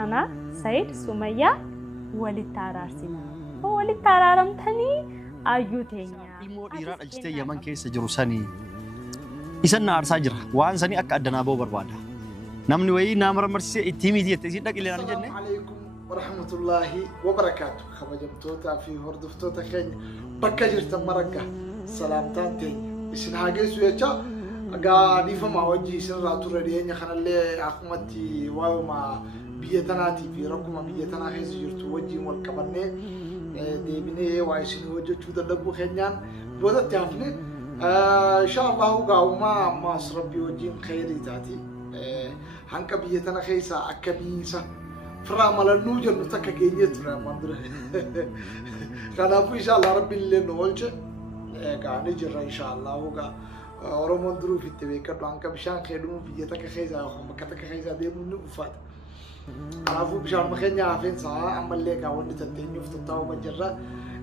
أنا سيد سمية وللتارارسنا هو وللتارارمتني أيوتينيا ilmoo dhiiraan ajjitee Yaman keessa jiru sanii isan na aarsaa jira waan sanii akka addanaa ba'uu barbaada namni wayii naa marmarsisee itti miti jettee isin dhaqilee naan jenne. Assalaamu alaykum wa rahmatullahi wa barakaatu. Kabajamtoota fi hordoftoota keenya bakka jirtan maragga salaamtaan teenya isin haa geessu jecha egaa dhiifamaa wajji isinirraa turre dhiyeenya kanallee akkumatti waa'uma biyya tanaatii fi rakkuma biyya tanaa keessa jirtu wajjiin wal qabannee deebinee waa isin hojjechuu dadhabuu keenyaan boodatti hafne inshaallahu gaa'umaa ammaas rabbii wajjiin khayrii taati hanqa biyya tana keessa akkamiisa firraa malannuu jennu takka keenyee ture ammaan dura kanaafuu inshaallah rabbiin illee nu oolche gaanii jirra inshaallahu gaa oromoon duruuf itti beekadhu hanqa bishaan keedhumuu biyya takka keessa yookaan bakka takka keessa deemuu ni uffata. Kanaafuu bishaan keenya hafeensa ammallee gaa wanni tatteenyuuf tattaa'uma jirra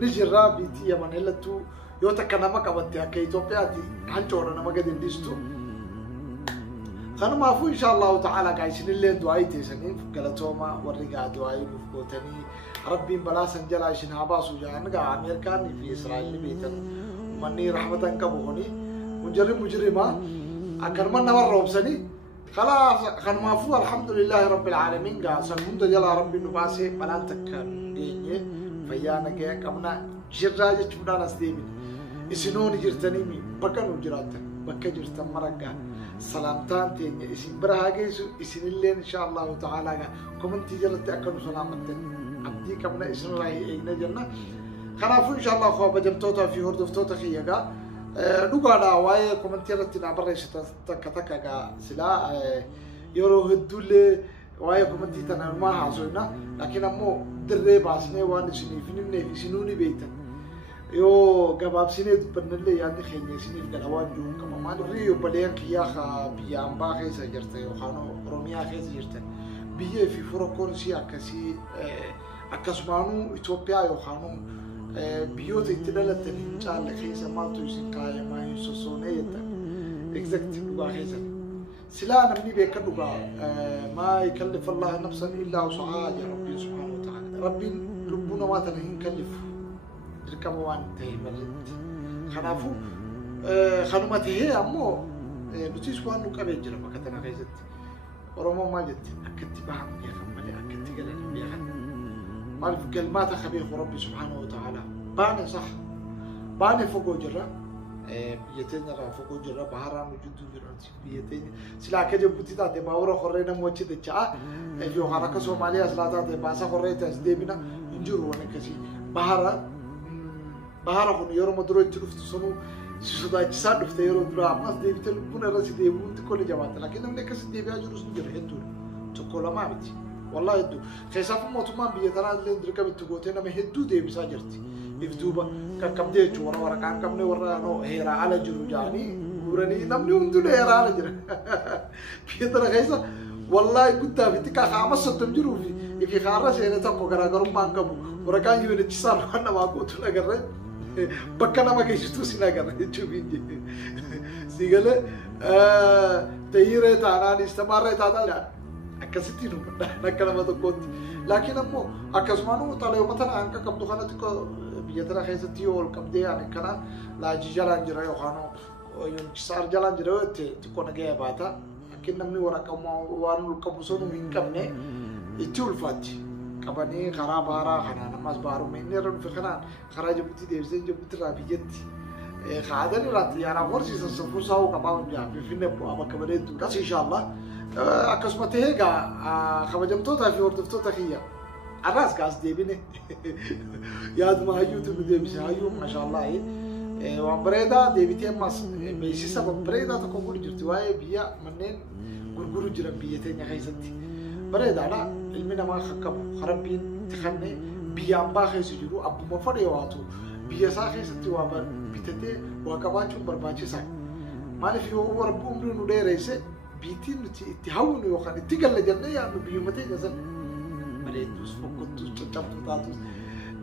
ni jirra biitii Yaman helattuu yoo takka nama qabatte akka Itoophiyaatti hancoodha nama gadi hin dhiistu. Kanaafuu inshaallahu ta'ala gaa isinillee du'aa teessaniif galatooma warri gaa du'aa nuuf gootanii rabbiin balaa san jalaa isin haa baasu jedhan gaa Ameerikaan fi Israa'eel beekan manni rahmatan qabu kuni mujrimaa akkanuma nama roobsanii خلاص كان مافو الحمد لله رب العالمين قال سنمد جل ربي نباسي بلانتك ديني فيانا جاء كمنا جراجة شونا نسديمي إسنوني جرتني مي بكنو جراتن بك جرتن مرقا سلامتان تيني إسن براهاجيسو إسن اللي إن شاء الله تعالى كمن تجرت أكنو سلامتن عبدي كمنا إسن الله إينا جنة خلافو إن شاء الله خواب جمتوتا في هردفتوتا خيجا نقعد واي كومنتيرات نعبر تكا سلا يورو هدول واي كومنتيتنا ما حصلنا لكن أمو دري باسني وان سني فيني سنوني بيتن يو جباب سني بنللي يعني خيني سني كلوان جون كمان ما دري يبلين كيا خا بيام باخي سجرته وخانو روميا خي سجرته بيه في فروكونسي أكسي أكسمانو إثيوبيا يخانو بيوت يتدلت الإنسان لخيسة ما تويسين كاية ما يسوسونية exact لغا خيسة سلا نبني بيكدوغا ما يكلف الله نفسا إلا وسعها يا ربي سبحانه وتعالى ربي لبنا ما تنهي نكلف ركبوان تهي مرد خنافو خنومته هي أمو نتيس وانو كبير جرى بكتنا خيسة ورمو ما جد أكدت بهم يا خمالي أكدت قلال بيخن معرف كلمات خبير ربي سبحانه وتعالى باني صح باني فوقو جرا بيتين را فوقو جرا بحرام وجودو جرا بيتين سلا كجو بوتيتا دي باورا خورينا موچي دچا في حركه سوماليا سلاتا دي باسا خوريتا ديبنا انجورو ونكسي بحر خون يورو مدرو تشوفت سنو سودا تشا دفت يورو درا ماس ديبت بونا راسي ديبو كل جماعه لكن نكس ديبيا جروس نجر هندو تقول ما بتي والله يدو خيساف موتومان بيتنا اللي دركب تقوتنا ما هدو دي بساجرتي يفتوبا كقبدي جورا ورا كان كمني ورا نو هيرا على جروجاني وراني نمني وندو هيرا على جرا بيتنا خيسا والله كنت بيتك خامس ستم جروفي في خارس هنا تاكو غراغرم بانكبو ورا كان يبي تشسال انا ما قلت لك غير بكنا ما كيشتو سينا غير تشوفي سيغله تيرت انا استمرت هذا أكستي نو نكلم هذا كود لكن أمو أكسمانو طالع مثلا أنك كم دخانة تكو بيتنا خيستي أول كم دي يعني كنا لا جيجالان جرايو خانو يوم كسر جالان جرايو تكون جاي باتا لكن نمني ورا كم وانو كمسونو من كم نه يتول فاتي كباني خراب هارا خنا نماز بارو من نيرن في خنا خراج بتي ديرزين جبت رابيجتي خادني راتي أنا ورسي سفر ساو كمان جا في نبوا أما كبريت بس إن شاء الله أكسمته هيجا خبجمتوتا في وردفتوتا خيا الراس قاس ديبينه ياد ما هيو تبدي بس هيو ما شاء الله وامبريدا ديبيتي ماس بيسي سبب بريدا تكون جرتواي بيا منين غرغرو جرب بيتين خيستي بريدا لا المنا ما خكم خربين تخني بيا باخي سجرو ابو مفر يواتو بيا ساخي ستي وابر بيتتي وكباچو برباچي ساي مالي في هو رب عمرو نديريسه بيتين تهون يوخان تيجال جنة يعني بيومتي جزن مريض بس فكرت تجمع تاتوس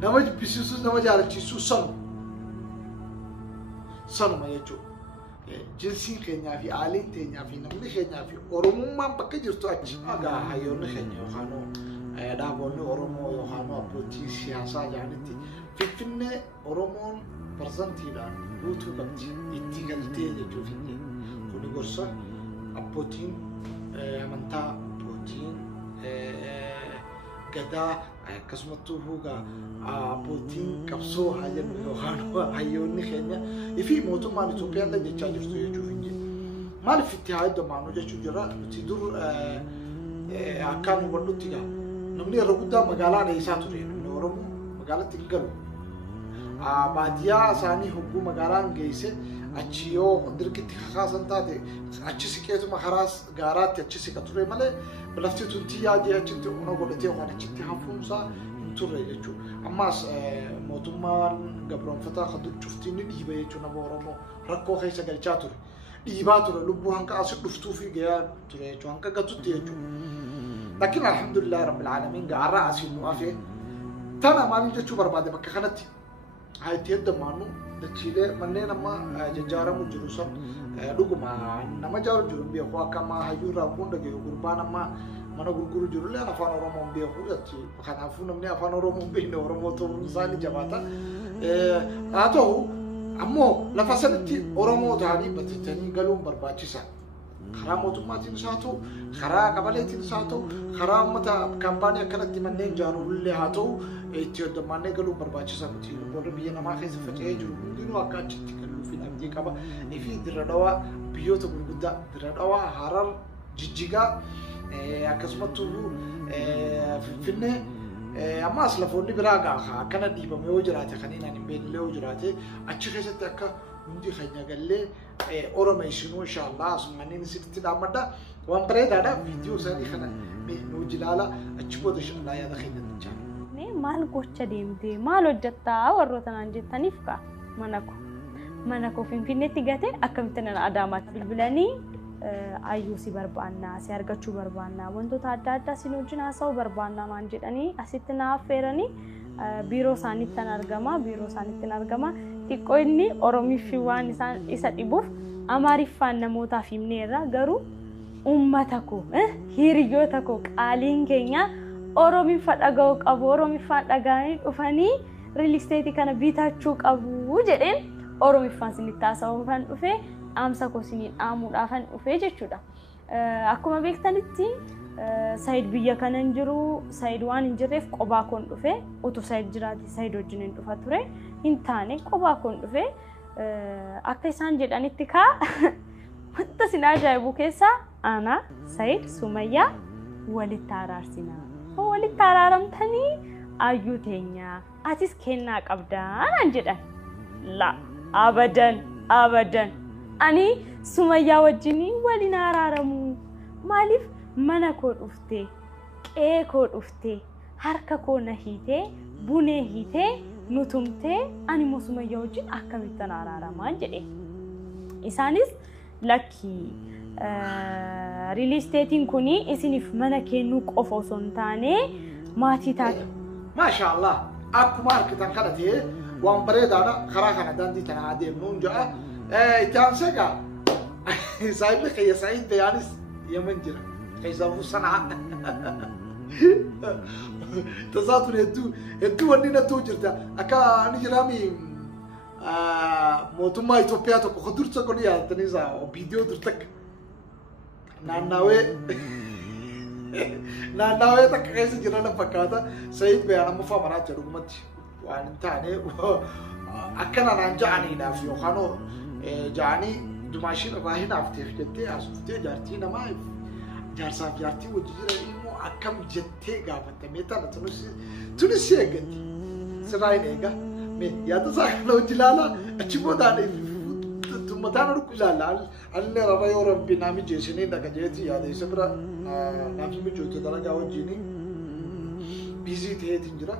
نمج بيسوس نمج على تيسو سنو ما يجو جنسي خينيا في عالين تينيا في نمني خينيا في أورموم ما بكجرتو أجي أجا هايون خينيا يوخانو dhaabonni Oromoo yookaan abbootii siyaasaa jedhanitti Finfinnee Oromoon parsantiidhaan guutuu qabdi itti galtee jechuuf inni kuni gorsa abbootiin amantaa abbootiin gadaa akkasumattuu huugaa abbootiin qabsoo haa jennu yookaan hayyoonni keenya ifi mootummaan Itoophiyaa illee jechaa jirtu jechuuf inni maaliif itti haa heddummaanuu jechuu jira nuti dur akkaan hubannutti gaa namni irra guddaa magaalaa dheessaa ture namni Oromoo magaalatti hin galu baadiyyaa isaanii hogguu magaalaan geesse achi yoo dirqitti kakaasan taate achi siqeetuma karaa gaaraatti achi siqa ture malee lafti tuntii yaadee achitti una godhatee waan achitti hafuunsaa hin turre jechuudha. Ammaas mootummaan gabroonfataa kan cuftiin ni dhiiba jechuudha nama Oromoo rakkoo keessa galchaa ture. Dhiibaa ture lubbuu hanqa asii dhuftuu fi gayaa ture jechuudha hanqa gatutti jechuudha. Lakin alhamdulillah rabbil alamin gaarraa asii nu afee tana maaliin jechuu barbaade bakka kanatti haa itti heddummaannu dachiilee manneen amma jajjaaramu jiru san dhuguma nama jaaru jiru beeku akka amma hayyuu irraa hunda gahu gurbaan amma mana gurguru jiru illee afaan Oromoon beeku jechi kanaafuu namni afaan Oromoon beekne Oromoo ta'uun isaanii jabaata haa ta'u ammoo lafa sanatti Oromoo ta'anii batatanii galuun barbaachisa. Karaa mootummaatiin isaa ta'u karaa qabaleetiin isaa ta'u karaa uummata kaampaanii akkanatti manneen ijaarullee haa ta'u itti heddummaannee galuun barbaachisa miti warri biyya namaa keessa faca'ee jiru hundinuu akka achitti galuufi abdii qaba fi Dirra Dhawaa biyyoota gurguddaa Dirra Dhawaa Harar Jijjigaa akkasumattuu Finfinnee ammaas lafoonni biraa gaafa akkana dhiibame yoo jiraate kaniin ani hin beekne yoo jiraate achi keessatti akka hundi keenya gallee Oromeessinuu inshallah asumaniin sitti dhaammadha waan bareedaadha viidiyoo isaanii kana nu jilaala achi booda inshallah yaada keenya jechaa maal gocha deemtee maal hojjettaa warroota naan jettaniif ka mana ko Finfinneetti gate akkamittiin Adaamaatti bilbilanii ayyuu si barbaannaa si argachuu barbaannaa wantoota adda addaa si wajjin haasa'uu barbaannaa maan jedhanii asitti na affeeranii biiroo isaaniitti argama xiqqoo inni Oromiffi waan isaan isa dhibuuf Amaariffaan namootaaf himneerra garuu uummata ko hiriyoota ko qaaliin keenya Oromiffa dhaga'uu qabu Oromiffaan dhaga'anii dhufanii real estate kana bitachuu qabu jedheen Oromiffaan sinitti haasa'uufan dhufee amsa ko siniin dhaamuudhaafan dhufee jechuudha. Akkuma beektanitti Said biyya kanan jiru Said waan hin jirreef qobaa koon dhufee utuu Said jiraate Said wajjin hin dhufa ture hin taane qobaa koon dhufee akka isaan jedhanitti kaa wanta sin ajaa'ibu keessaa ana Said Sumayyaa walitti araarsinaa. Walitti araaramtanii ayyuu teenya atis kennaa qabdaa naan jedhan. La abadan ani Sumayyaa wajjin waliin araaramu maaliif mana koo dhuftee qe'ee koo dhuftee harka koo na hiitee bunee hiitee nutumtee ani moo Sumayyaa wajjin akkamittan araaramaan jedhe. Isaanis lakki real estate kuni isinif mana kennuu qofa osoo hin taane maatii taate. Maashaallah akkuma argitan kana ta'e waan bareedaadha karaa kana daandii tana adeemnuun ja'a itti aanseegaa saayibni kiyya Saayid Bayaanis Yemen jira. كيسافو صنعاء تساتون هدو ونينا توجرتا أكا نجرامي موتوما إثيوبيا تكو خدور تكونيا تنيزا فيديو درتك ناناوي تك كيس جرانا فكاتا سعيد بيانا مفامرات جرومتي وان تاني أكنا نانجاني نافي وخانو جاني دماشين راهي نافتي في جدي أسفتي جارتي نماي جارساف جارتي وجيرا إيمو أكم جتة قابنت ميتا تونسي أجدي سراين إيجا مي يا تساق لو جلالا أشوفه داني ثم تانا ركوزالا أنا رأي يورم بنامي جيسنين دا كجيتي يا ده سبرا نامي مجوتة دارا جاو جيني بيزي تيه تنجرا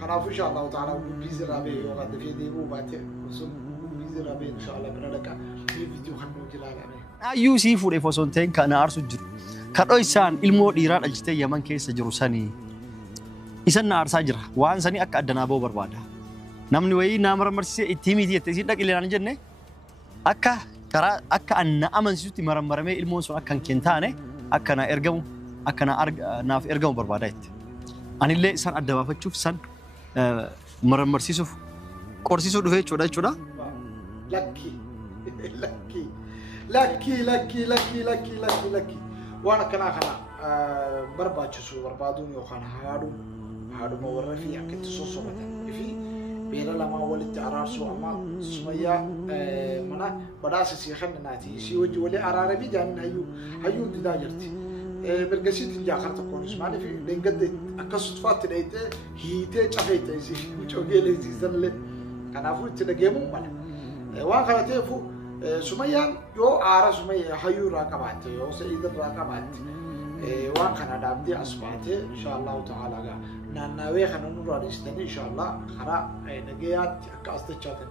خنافو إن شاء الله تعالى بيزي رابي يوغا دفي ديبو باتي وسم بيزي رابي إن شاء الله بنالكا في فيديو خنو جلالا أيو سيفو ريفوسونتين كان أرسو جرو كارو إسان إلمو ديران أجتي يمن كيس جرو ساني إسان نار ساجرة وان ساني أك أدنا بو بربادا نمني وي نامر مرسي إتيمي دي تسيد لك إلي رانجنة أكا كرا أكا أن أمن سيوتي مرمي إلمو سو أكا كنتاني أكا نا إرقمو أكا نا ناف إرقمو بربادايت أنا اللي سان أدبا فتشوف سان مرمرسيسوف قرسيسو دفع شودا شودا لكي لكي لكي لكي لكي لكي لكي لكي وانا كنا برباچسو بربادون يوخان هادو مورا في أكيد سوسو مثلا في بيرا لما ولد عرارسو أما سمية منا بداس سيخن ناتي سي وجه ولي عراربي جان هيو ددا جرتي برجسيت جاخرت كون اسمعني في لينقد أكسر فات ليته هيته شافيته زي وجوجي لزي زنله كنا فوت تلاقيهم منا وانا كنتفو سمية يو عرا سمية هيو راكبات يو سيد راكبات وان كان دابدي أسباته إن شاء الله تعالى نانوي خنا نور إن شاء الله خرا نجيات كاستشاتن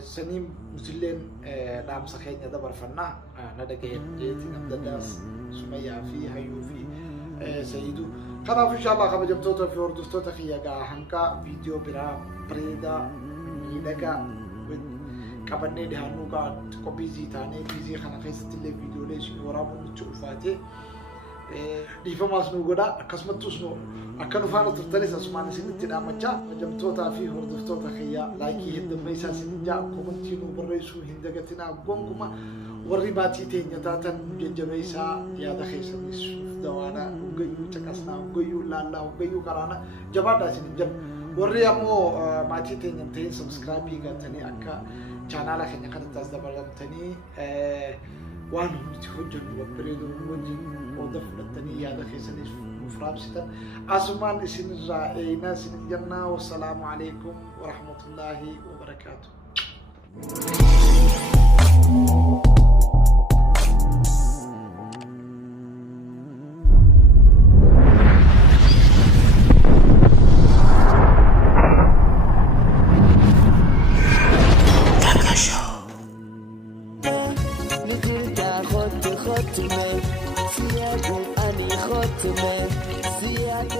سنين مسلين نام سخين يدبر فنا ندقين جيتي نبدأ سمية في هيو في سيدو خنا إن شاء الله خبر جبتوتا في وردوستوتا خياجا هنكا فيديو برا بريدا ميدكا كابني دهانوكا كوبيزي تاني بيزي خنا خيست اللي فيديو ليش ورابو نتشوفاته ديفما سنو غدا كسمتو سنو أكنو فانو ترتلس أسمعني سنتي نامجا جمتوتا في هردفتوتا خيا لايكي هدم ميسا سنجا كومنتينو بريسو هندقتنا قومكما ورباتي تينيتاتا جنجميسا يادا خيسا نسوف دوانا وغيو تكسنا وغيو لالا وغيو كرانا جبادا سنجم وريامو ماتي تينيتين سبسكرايبي غاتني أكا channel خينا كانت تازدبرغمتني وانو نتحجن وبريدو وجي ودفلتني يا دخي سنيس مفرابستا أسمان سن الرائنا سن الجنة والسلام عليكم ورحمة الله وبركاته خط من سياق أني خط من سياق